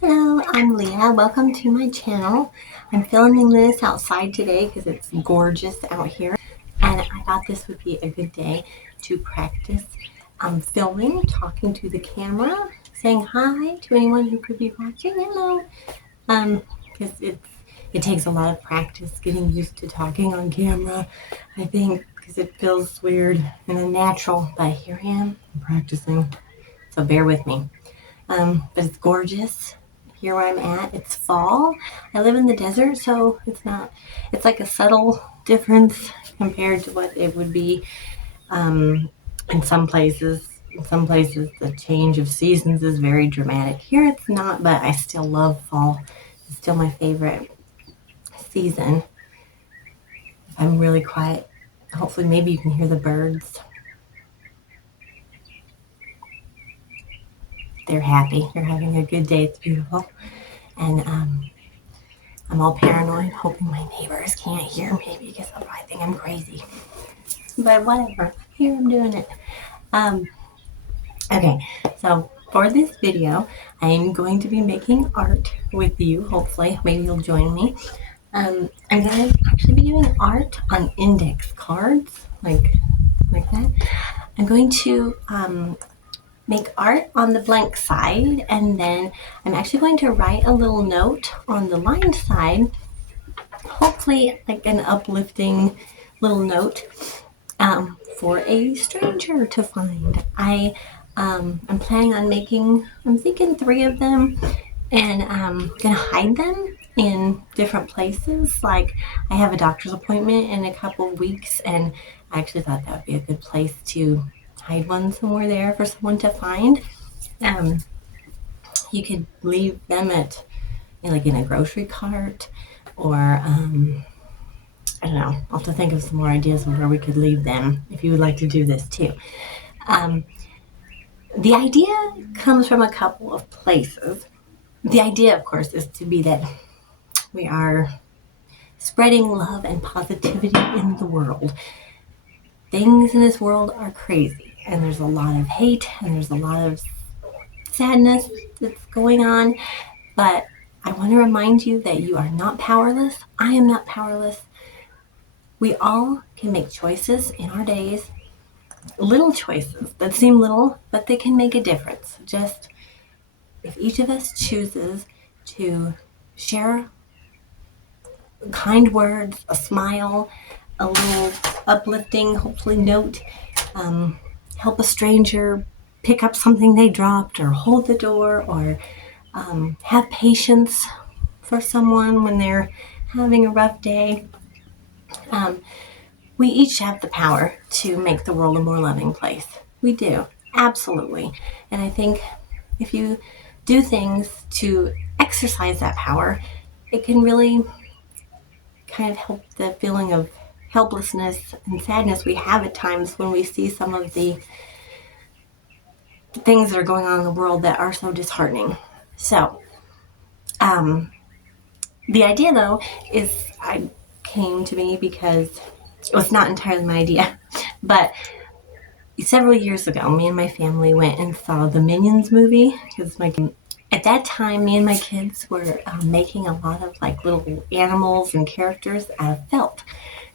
Hello, I'm Leah. Welcome to my channel. I'm filming this outside today because it's gorgeous out here, and I thought this would be a good day to practice filming, talking to the camera, saying hi to anyone who could be watching. Hello. Because it takes a lot of practice getting used to talking on camera, I think, because it feels weird and unnatural, but here I am practicing, so bear with me. But it's gorgeous here where I'm at. It's fall. I live in the desert, so it's like a subtle difference compared to what it would be in some places. In some places, the change of seasons is very dramatic. Here it's not, but I still love fall. It's still my favorite season. I'm really quiet. Hopefully, maybe you can hear the birds. They're happy. They're having a good day. It's beautiful. And I'm all paranoid, hoping my neighbors can't hear me because they'll probably think I'm crazy. But whatever. Here I'm doing it. Okay, so for this video, I'm going to be making art with you, hopefully. Maybe you'll join me. I'm going to actually be doing art on index cards, like that. I'm going to make art on the blank side, and then I'm actually going to write a little note on the lined side, hopefully like an uplifting little note for a stranger to find. I'm planning on I'm thinking 3 of them, and I'm gonna hide them in different places. Like I have a doctor's appointment in a couple of weeks, and I actually thought that would be a good place to hide one somewhere there for someone to find. You could leave them in a grocery cart, or I don't know. I'll have to think of some more ideas of where we could leave them if you would like to do this too. The idea comes from a couple of places. The idea, of course, is to be that we are spreading love and positivity in the world. Things in this world are crazy, and there's a lot of hate, and there's a lot of sadness that's going on, but I want to remind you that you are not powerless. I am not powerless. We all can make choices in our days, little choices that seem little, but they can make a difference. Just if each of us chooses to share kind words, a smile, a little uplifting, hopefully, note, help a stranger pick up something they dropped, or hold the door, or have patience for someone when they're having a rough day. We each have the power to make the world a more loving place. We do, absolutely. And I think if you do things to exercise that power, it can really kind of help the feeling of helplessness and sadness we have at times when we see some of the things that are going on in the world that are so disheartening. So, the idea, though, came to me because it was not entirely my idea, but several years ago, me and my family went and saw the Minions movie. At that time, me and my kids were making a lot of like little animals and characters out of felt,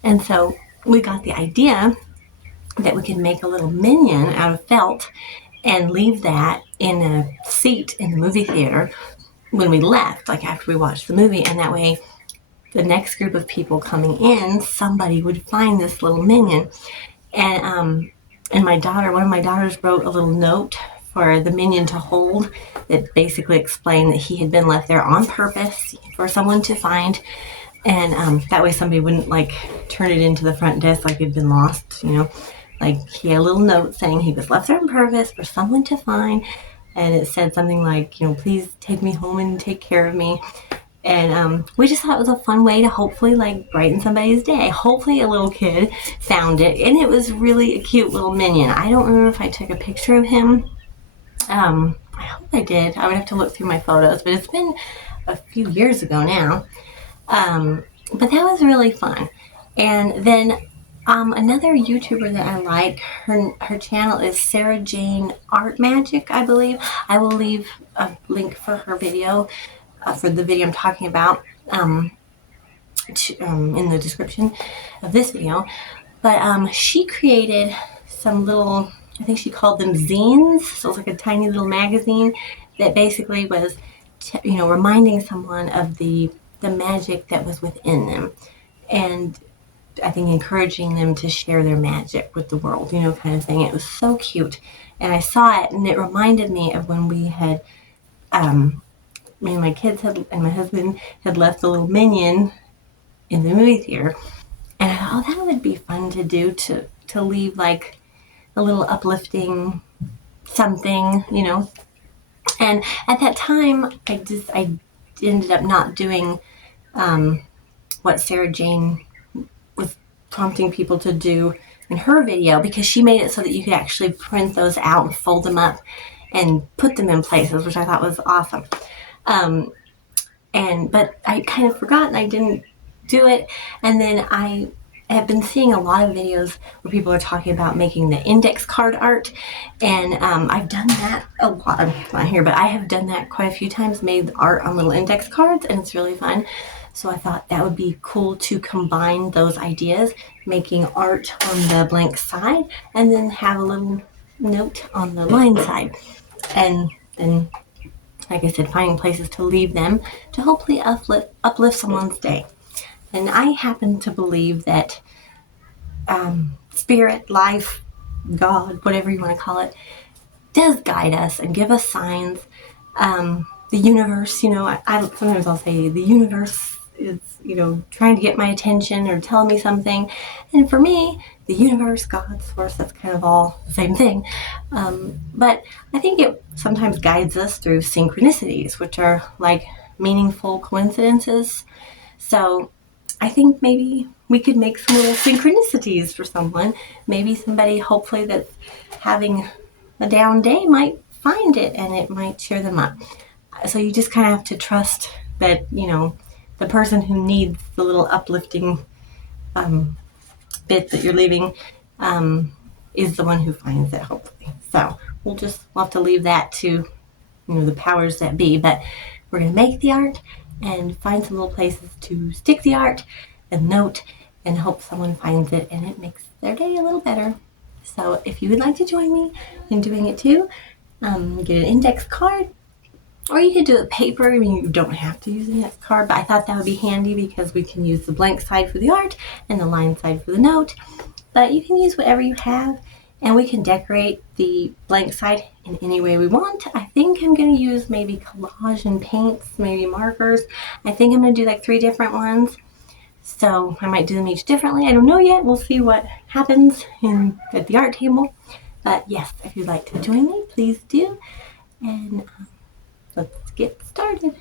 and so we got the idea that we could make a little minion out of felt and leave that in a seat in the movie theater when we left, like after we watched the movie, and that way the next group of people coming in, somebody would find this little minion. And one of my daughters wrote a little note for the minion to hold that basically explained that he had been left there on purpose for someone to find. And that way somebody wouldn't like turn it into the front desk like it'd been lost, Like he had a little note saying he was left there on purpose for someone to find. And it said something like, please take me home and take care of me. And we just thought it was a fun way to hopefully like brighten somebody's day. Hopefully a little kid found it, and it was really a cute little minion. I don't remember if I took a picture of him. I hope I did. I would have to look through my photos, but it's been a few years ago now. But that was really fun. And then Another YouTuber that I like, her channel is Sarah Jane Art Magic, I believe. I will leave a link for her video, for the video I'm talking about, in the description of this video. But she created some little, I think she called them zines. So it's like a tiny little magazine that basically was, reminding someone of the magic that was within them, and I think encouraging them to share their magic with the world, kind of thing. It was so cute. And I saw it, and it reminded me of when we had, me and my kids had, and my husband had left the little minion in the movie theater. And I thought, oh, that would be fun to do, to leave like a little uplifting something, And at that time, I ended up not doing what Sarah Jane was prompting people to do in her video, because she made it so that you could actually print those out and fold them up and put them in places, which I thought was awesome. But I kind of forgot, and I didn't do it. And then I have been seeing a lot of videos where people are talking about making the index card art, and I've done that a lot. I'm not here, but I have done that quite a few times, made art on little index cards, and it's really fun. So I thought that would be cool to combine those ideas, making art on the blank side and then have a little note on the line side. And then, like I said, finding places to leave them to hopefully uplift someone's day. And I happen to believe that spirit, life, God, whatever you want to call it, does guide us and give us signs. The universe, I sometimes I'll say the universe is, trying to get my attention or tell me something. And for me, the universe, God, source, that's kind of all the same thing. But I think it sometimes guides us through synchronicities, which are like meaningful coincidences. So I think maybe we could make some little synchronicities for someone. Maybe somebody, hopefully, that's having a down day might find it, and it might cheer them up. So you just kind of have to trust that, the person who needs the little uplifting bit that you're leaving is the one who finds it, hopefully. So we'll have to leave that to, the powers that be. But we're going to make the art and find some little places to stick the art and note, and hope someone finds it and it makes their day a little better. So if you would like to join me in doing it too, get an index card, or you could do it paper. I mean, you don't have to use an index card, but I thought that would be handy because we can use the blank side for the art and the line side for the note. But you can use whatever you have, and we can decorate the blank side in any way we want. I think I'm going to use maybe collage and paints, maybe markers. I think I'm going to do like 3 different ones. So I might do them each differently. I don't know yet. We'll see what happens at the art table. But yes, if you'd like to join me, please do. And let's get started.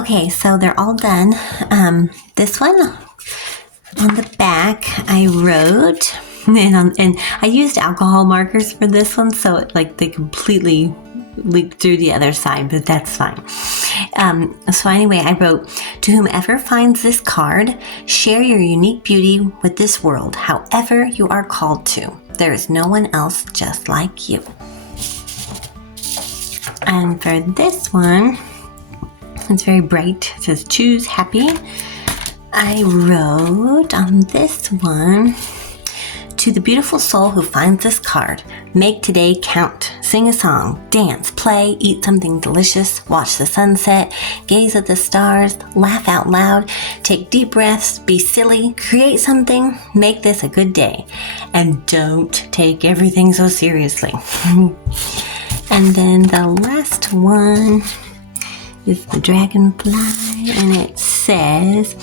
Okay, so they're all done. This one on the back I wrote, and I used alcohol markers for this one, so they completely leaked through the other side, but that's fine. So anyway, I wrote, to whomever finds this card, share your unique beauty with this world, however you are called to. There is no one else just like you. And for this one, it's very bright. It says, choose happy. I wrote on this one, to the beautiful soul who finds this card, make today count. Sing a song, dance, play, eat something delicious, watch the sunset, gaze at the stars, laugh out loud, take deep breaths, be silly, create something, make this a good day. And don't take everything so seriously. And then the last one is the dragonfly, and it says,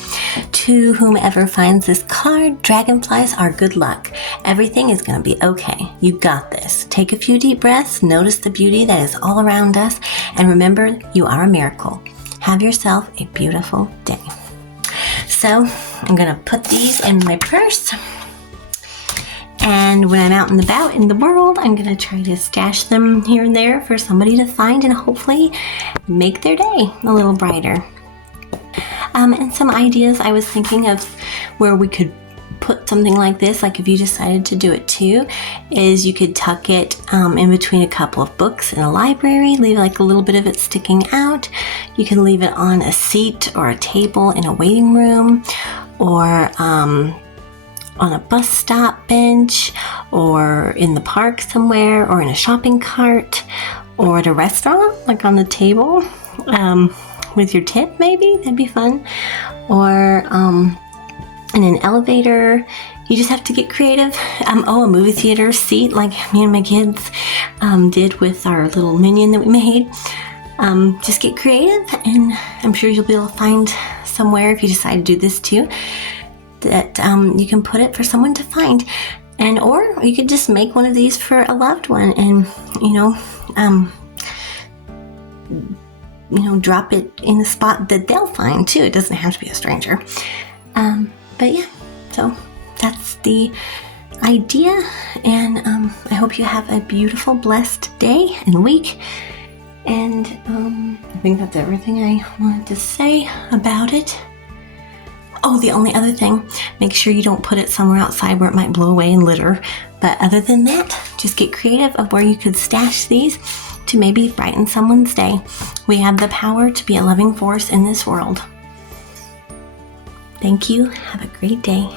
to whomever finds this card, dragonflies are good luck. Everything is going to be okay. You got this. Take a few deep breaths, notice the beauty that is all around us, and remember, you are a miracle. Have yourself a beautiful day. So I'm going to put these in my purse. And when I'm out and about in the world, I'm going to try to stash them here and there for somebody to find and hopefully make their day a little brighter. And some ideas I was thinking of where we could put something like this, like if you decided to do it too, is you could tuck it in between a couple of books in a library, leave like a little bit of it sticking out. You can leave it on a seat or a table in a waiting room, or on a bus stop bench, or in the park somewhere, or in a shopping cart, or at a restaurant, like on the table with your tip maybe. That'd be fun. Or in an elevator. You just have to get creative. A movie theater seat, like me and my kids did with our little minion that we made. Just get creative, and I'm sure you'll be able to find somewhere, if you decide to do this too, that you can put it for someone to find. And or you could just make one of these for a loved one, and drop it in a spot that they'll find too. It doesn't have to be a stranger. But yeah, so that's the idea, and I hope you have a beautiful, blessed day and week. And I think that's everything I wanted to say about it. Oh, the only other thing, make sure you don't put it somewhere outside where it might blow away and litter. But other than that, just get creative of where you could stash these to maybe brighten someone's day. We have the power to be a loving force in this world. Thank you. Have a great day.